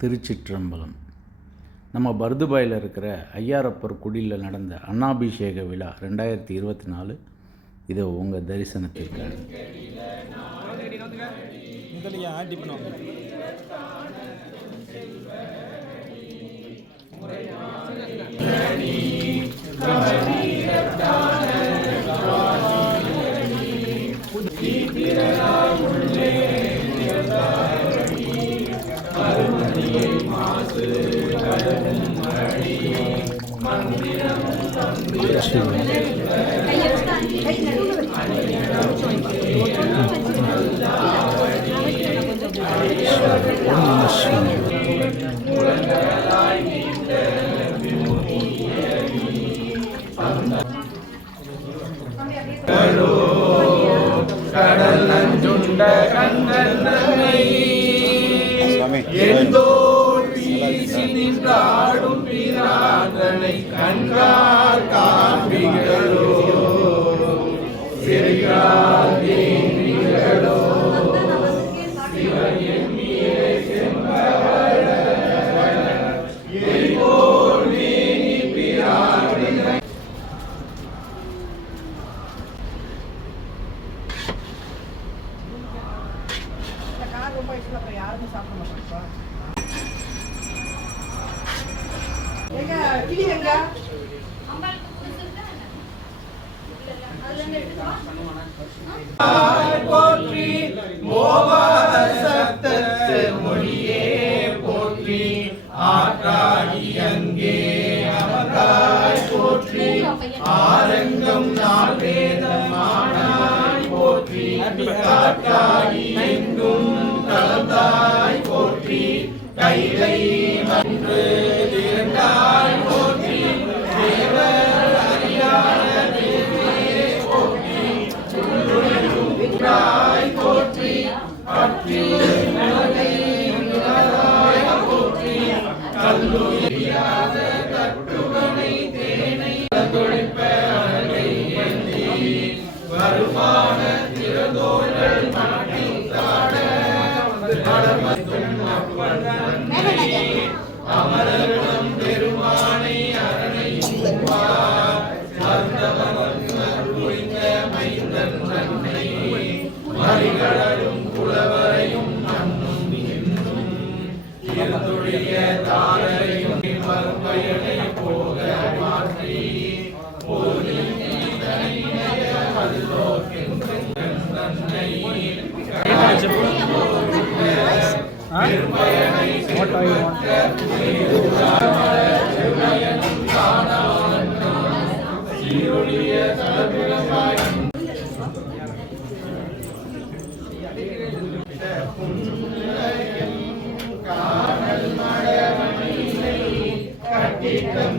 திருச்சிற்றம்பலம். நம்ம பர்துபாயில் இருக்கிற ஐயாரப்பர் குடியில் நடந்த அன்னாபிஷேக விழா ரெண்டாயிரத்தி இருபத்தி நாலு. இதை உங்கள் தரிசனத்திற்கு முதல்ல 还 போற்றி கைலை மன்று திரண்டாய் போற்றி தேவர் அறியாத தேவியே போற்றி உள்ளுராய் போற்றி பற்றி உலகை உலகாய் போற்றி கல்லுரியாத கட்டுவனை தேனை தொழிற்ப அழகை வருமான திறதோர்கள் நாட்டில் தாட Amen.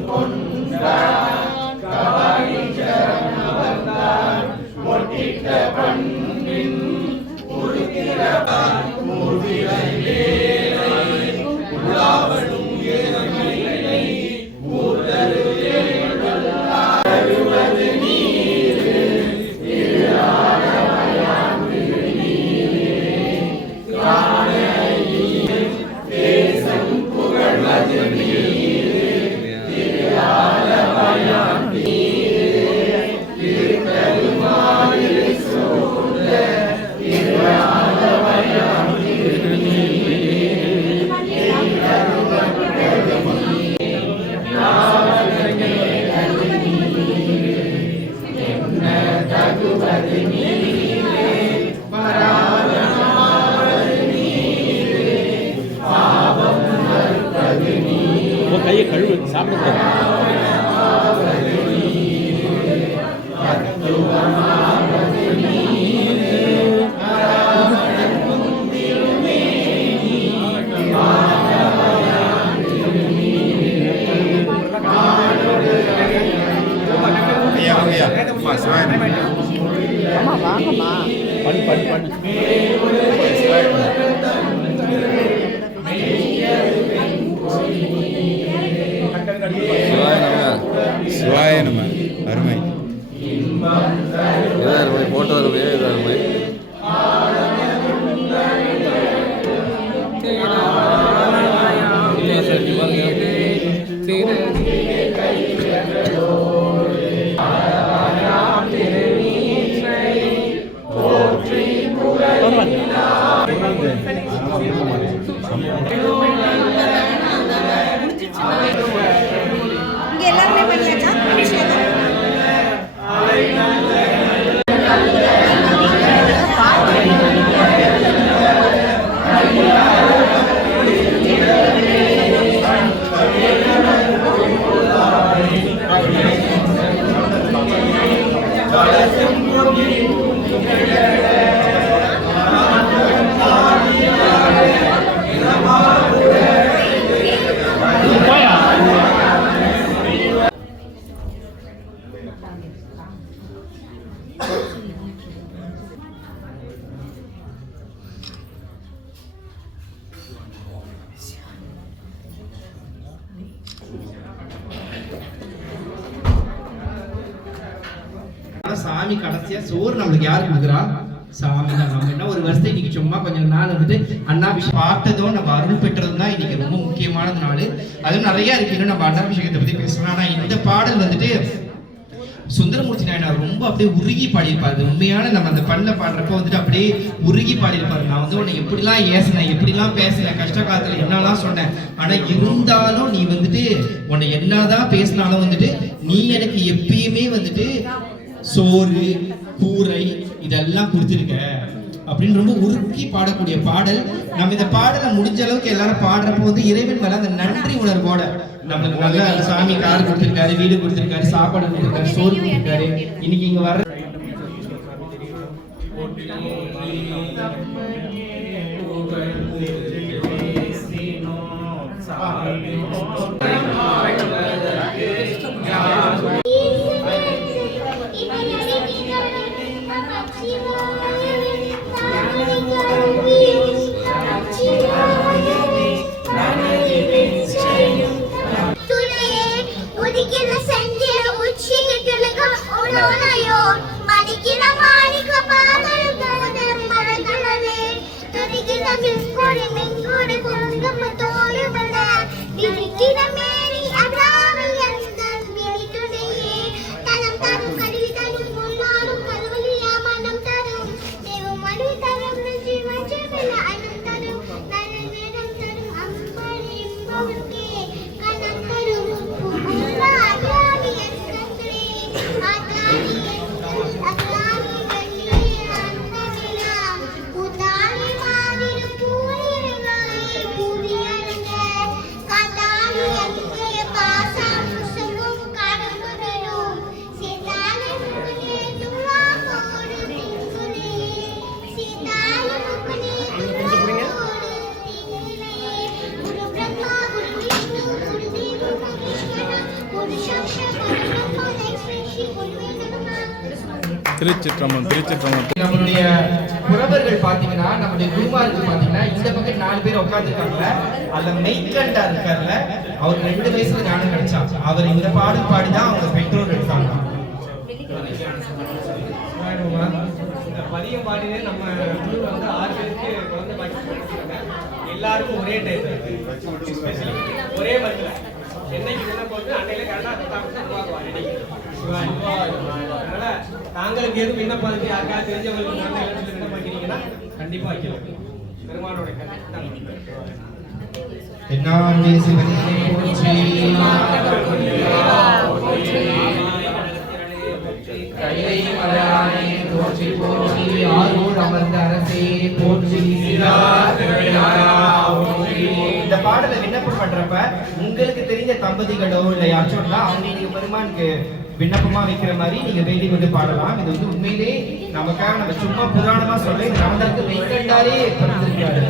பண்ணு பண்ணு பண்ணு 감사합니다. சாமி கடைசியா சோறு நம்மளுக்கு யாரு கொடுக்குறா? சாமி தான். நம்ம என்ன ஒரு வருஷத்தை இன்னைக்கு சும்மா கொஞ்சம் நாள் வந்துட்டு அண்ணாபிஷேகம் பார்த்ததும் நம்ம அருள் பெற்றதும் தான் இன்னைக்கு ரொம்ப முக்கியமான நாள். அதுவும் நிறைய இருக்கு. இன்னும் நம்ம அண்ணாபிஷேகத்தை பத்தி பேசலாம். ஆனா இந்த பாடல் வந்துட்டு சுந்தரமூர்த்தி நாயனார் ரொம்ப அப்படியே உருகி பாடியிருப்பாரு. உண்மையான நம்ம அந்த பண்ண பாடுறப்ப வந்துட்டு அப்படியே உருகி பாடியிருப்பாரு. நான் வந்து உன்னை எப்படிலாம் ஏசினேன் எப்படிலாம் பேசினேன் கஷ்ட காலத்துல என்னெல்லாம் சொன்னேன். ஆனா இருந்தாலும் நீ வந்துட்டு உன்னை என்னதான் பேசினாலும் வந்துட்டு நீ எனக்கு எப்பயுமே வந்துட்டு சோறு கூரை இதெல்லாம் கொடுத்துருக்க அப்படின்னு ரொம்ப உருக்கி பாடக்கூடிய பாடல் நம்ம இந்த பாடலை முடிஞ்ச அளவுக்கு எல்லாரும் பாடுறப்போ வந்து இறைவன் மேல அந்த நன்றி உணர்வோட நம்மளுக்கு நல்ல சாமி கார் கொடுத்துருக்காரு வீடு கொடுத்துருக்காரு சாப்பாடு கொடுத்துருக்காரு சோறு கொடுத்துருக்காரு இன்னைக்கு இங்க வர்ற மேரி திருச்சிற்றம்பலம் திருச்சிற்றம்பலம். நம்மளுடைய புறவர்கள் பாத்தீங்கன்னா நம்மளுடைய குருமார்கள் பாத்தீங்கன்னா இந்த பக்கம் நாலு பேர் உட்கார்ந்துருக்காங்கல்ல அந்த மெய்கண்டா இருக்கார்ல அவர் ரெண்டு வயசுல ஞானம் கிடைச்சா அவர் இந்த பாடல் பாடிதான் அவங்க பெற்றோர் எடுத்தாங்க. இந்த பதியம் பாடினே நம்ம குழுவில் வந்து ஆறு பேருக்கு குழந்தை பாக்கி எல்லாருக்கும் ஒரே டைம் ஸ்பெஷல் ஒரே மருந்துல என்னைக்கு என்ன போட்டு அன்னையில கரெக்டாக தாங்களுக்கு எதுவும் விண்ணப்பம் இருக்கு யாருக்காவது தெரிஞ்சவங்களுக்கு நல்ல இடத்துல விண்ணப்பம் வைக்கிறீங்கன்னா கண்டிப்பா வைக்கலாம். பெருமானோட என்னாண்டே சிவனே போற்றி. கைலை மலையானே போற்றி போற்றி. ஆரூர் அமர்ந்த அரசே போற்றி. இந்த பாடலை விண்ணப்பம் பண்றப்ப உங்களுக்கு தெரிஞ்ச தம்பதிகளோ இல்ல யாச்சோம்னா அவங்க நீங்க பெருமானுக்கு விண்ணப்பமா வைக்கிற மாதிரி நீங்க வேண்டி கொண்டு பாடலாம். இது வந்து உண்மையிலே நமக்காக நம்ம சும்மா புராணமா சொல்ல இது மெய்கண்டாரே பிறந்திருக்காரு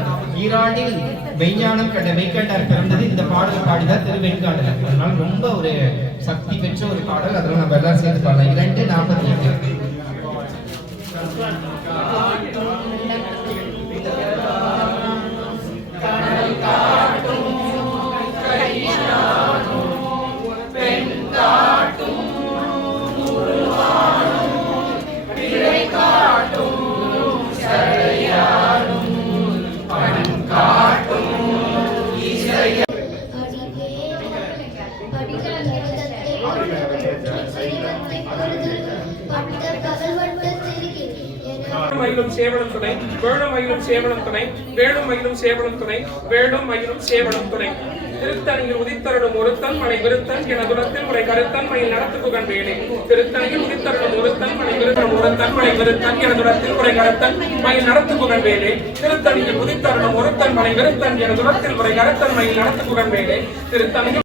ஈரானில் மெய்ஞானம் கண்ட மெய்கண்டார் பிறந்தது. இந்த பாடல் பாடிதான் திருவெண்காடல் அதனால ரொம்ப ஒரு சக்தி பெற்ற ஒரு பாடல். அதெல்லாம் நம்ம எல்லாம் சேர்ந்து பாடலாம். இரண்டு நாற்பத்தி எட்டு. மயிலும் சேவலும் துணை வேணும் மயிலும் சேவலும் துணை வேணும் மயிலும் சேவலும் துணை. திருத்தணியில் உதித்தருடும் ஒருத்தன் மனை விருத்தன் என துரத்தில் முறை கருத்தன் மயில் நடத்துக்கு கண்டேனே திருத்தணியில் உதித்தருடும் ஒருத்தன் மனை விருத்தன் ஒருத்தன் மனை விருத்தன் என துரத்தில் முறை கருத்தன் மயில் நடத்துக்கு கண்டேனே திருத்தணியில் உதித்தருடும் ஒருத்தன் மனை விருத்தன் என துரத்தில் முறை கருத்தன் மயில் நடத்துக்கு கண்டேனே திருத்தணியில்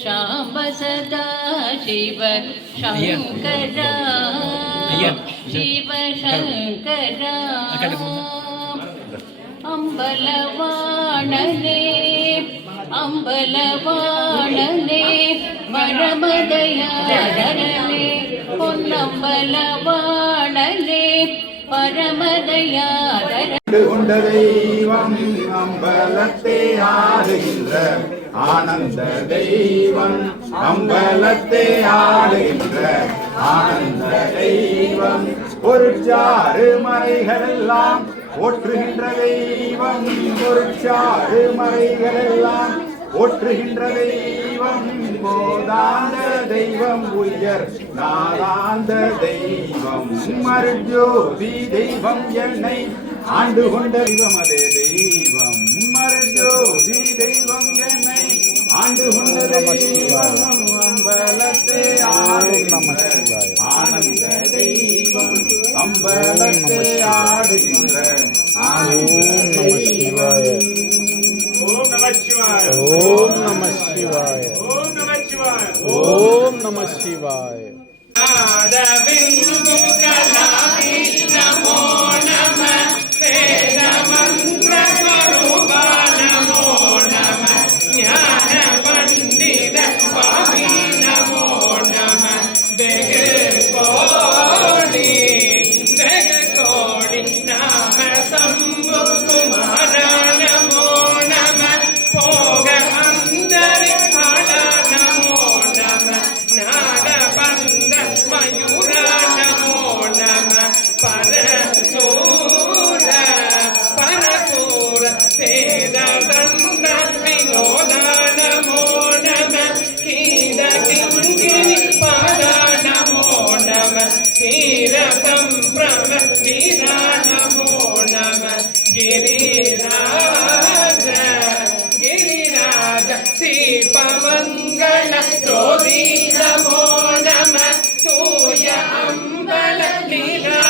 शाम्ब सदा शिव शङ्करा शिव शङ्करा अम्बलवाणने अम्बलवाणने परमदयाधरणे பொன்னம்பலவாணலே பரமதயாதர கொண்ட தெய்வம் அம்பலத்தை ஆடுகின்ற ஆனந்த தெய்வம் அம்பலத்தை ஆடுகின்ற ஆனந்த தெய்வம். பொருட்சாறு மறைகளெல்லாம் போற்றுகின்ற தெய்வம். பொருட்சாறு மறைகளெல்லாம் போற்றுகின்ற தெய்வம். போதாந்த தெய்வம் உயர் நாதாந்த தெய்வம். மருஜோதி தெய்வம் என்னை ஆண்டு கொண்ட தெய்வம். அதே தெய்வம். மருஜோதி தெய்வம் என்னை ஆண்டு கொண்ட தெய்வம் அம்பலத்தை ஆடுகின்ற ஆனந்த தெய்வம் அம்பலத்தை ஆடுகின்ற. ஓம் நம சிவாய. ஓம் நம சிவாய ஓம் நம சிவாய. ஓம் நம சிவாய. ಗಿರಿರಾಜ ಗಿರಿರಾಜ ದೀಪಮಂಗಳ ಜ್ಯೋತಿ ನಮೋ ನಮ ಸೂಯ ಅಂಬಲ ನೀರಾ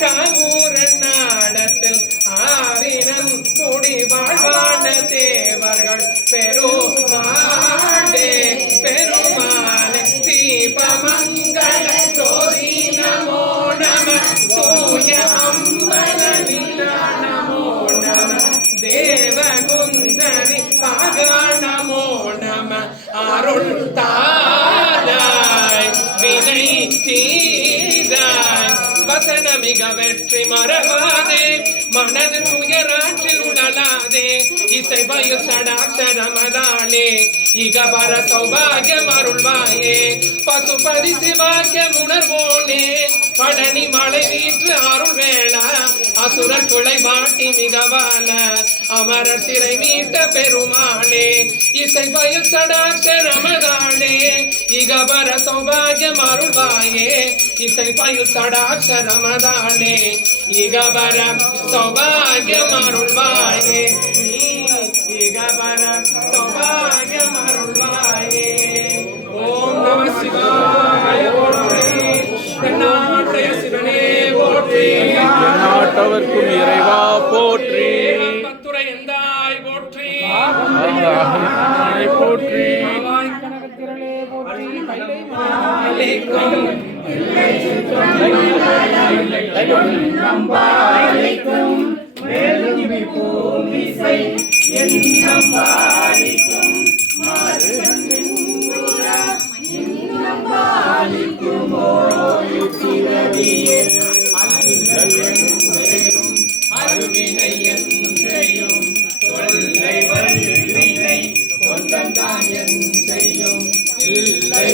ಕಾಗೋರಣ್ಣ மறவாதே இசை பயில் சடாட்சரமதானே இக பர சௌபாகியம் பசுபதி சிவாக்கியம் உணர்வோனே பழனி மலை வீற்று அருள் வேளா அசுரர் குலை வாட்டி மிகவால அமரர் சிறை மீட்ட பெருமாளே இசை பயில் சடாட்சரமதானே இகபர சௌபாகியம் அருள்வாயே இசை பயில் சடாட்சரமதானே இகபர சௌபாகியம் அருள்வாயே இகபர சௌபாகியம் அருள்வாயே ஓம் நம சிவாய போற்றி தென்னாட்டுடைய சிவனே போற்றி நாட்டவர்க்கும் இறைவா போற்றி பத்துரை எந்தாய் போற்றி போற்றி அளிக்கும் அருவினை என்றையும் கொள்ளை வல்வினை கொண்டந்தான் என் செய்யும் இல்லை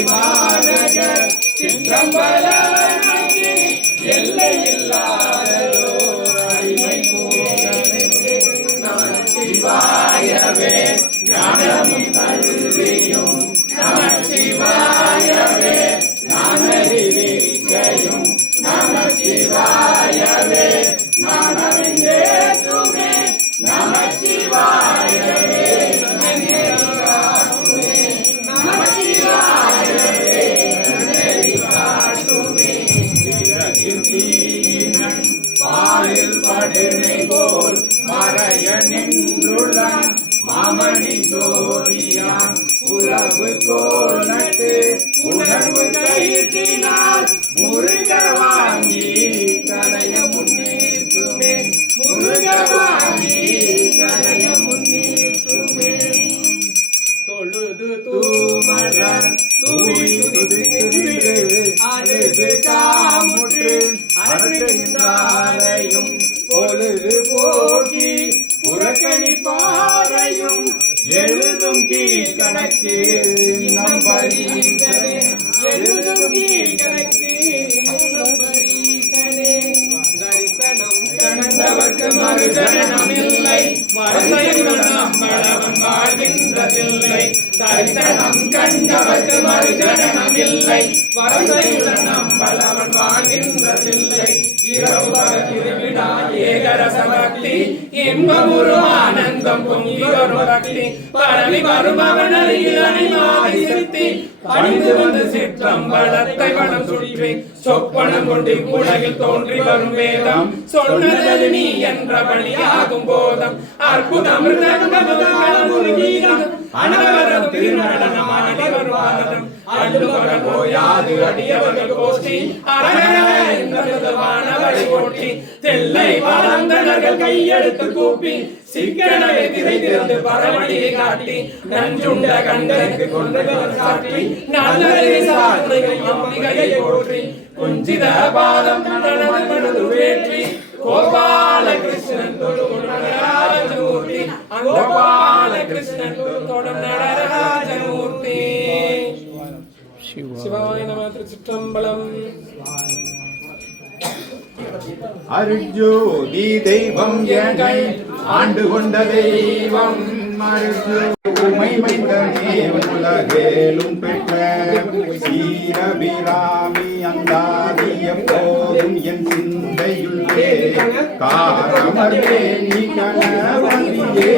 நமச்சிவாயவே ஞானமும் கல்வியும் நமச்சிவாயவே மாமணி சோதியான் உறவு கோல் நட்டு உணர்வு கயிற்றினால் முருக வாங்கி கடைய முன்னேற்றுமே முருக வாங்கி கணந்தவர்க்கு மறுதரணம் இல்லை வரிசையுடன் நம்பளவன் வாழ்கின்றதில்லை தரிசனம் கண்டவர்க்கு மறுஜனனம் இல்லை வரிசையுடன் நம்பளவன் வாழ்கின்றதில்லை இரவு ஏகரச பக்தி ஆனந்தம் பொங்கி வரும் பக்தி பரவி வருபவன் அருகில் பணிந்து வந்து சுற்றி. சொப்பனம் கொண்டு உலகில் தோன்றி வரும் வேதம் சொன்னது நீ என்ற பணியாகும் போது அற்புதம் அனவரம் திருநடனம் ஆடி வருவாதம் அள்ளுபகல் போயாது அடியவர்கள் கோஷ்டி அரகர என்பது வானவரை போற்றி தெல்லை வாழ்ந்தனர்கள் கையெடுத்து கூப்பி சிக்கனவை திரை திறந்து பரவடியை காட்டி நஞ்சுண்ட கண்டனுக்கு கொண்டவர் காட்டி நல்லதை சார்ந்தைகள் அம்பிகையை போற்றி குஞ்சித பாதம் தனது மனது வேற்றி கோபால கிருஷ்ணன் தொடும் நடராஜமூர்த்தி. சிவாய நம திருச்சிற்றம்பலம். அருஜோதி தெய்வம் என்னை ஆண்டு கொண்ட தெய்வம் மைமைந்தனே உலகேலும் பெற்ற சீரபிராமி அந்தாதி எப்போதும் என் சிந்தையுள்ளே. காரமர்வே நீ கணவந்தியே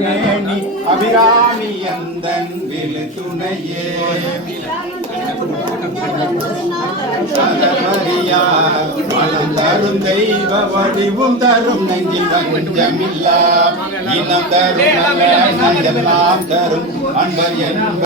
மேனி அபிராமி எந்தன் விழு துணையே மனம் தரும் தெய்வ வடிவும் தரும். நெஞ்சில் வஞ்சமில்லா இனம் தரும் நல்ல எல்லாம் தரும். அன்பர் என்ப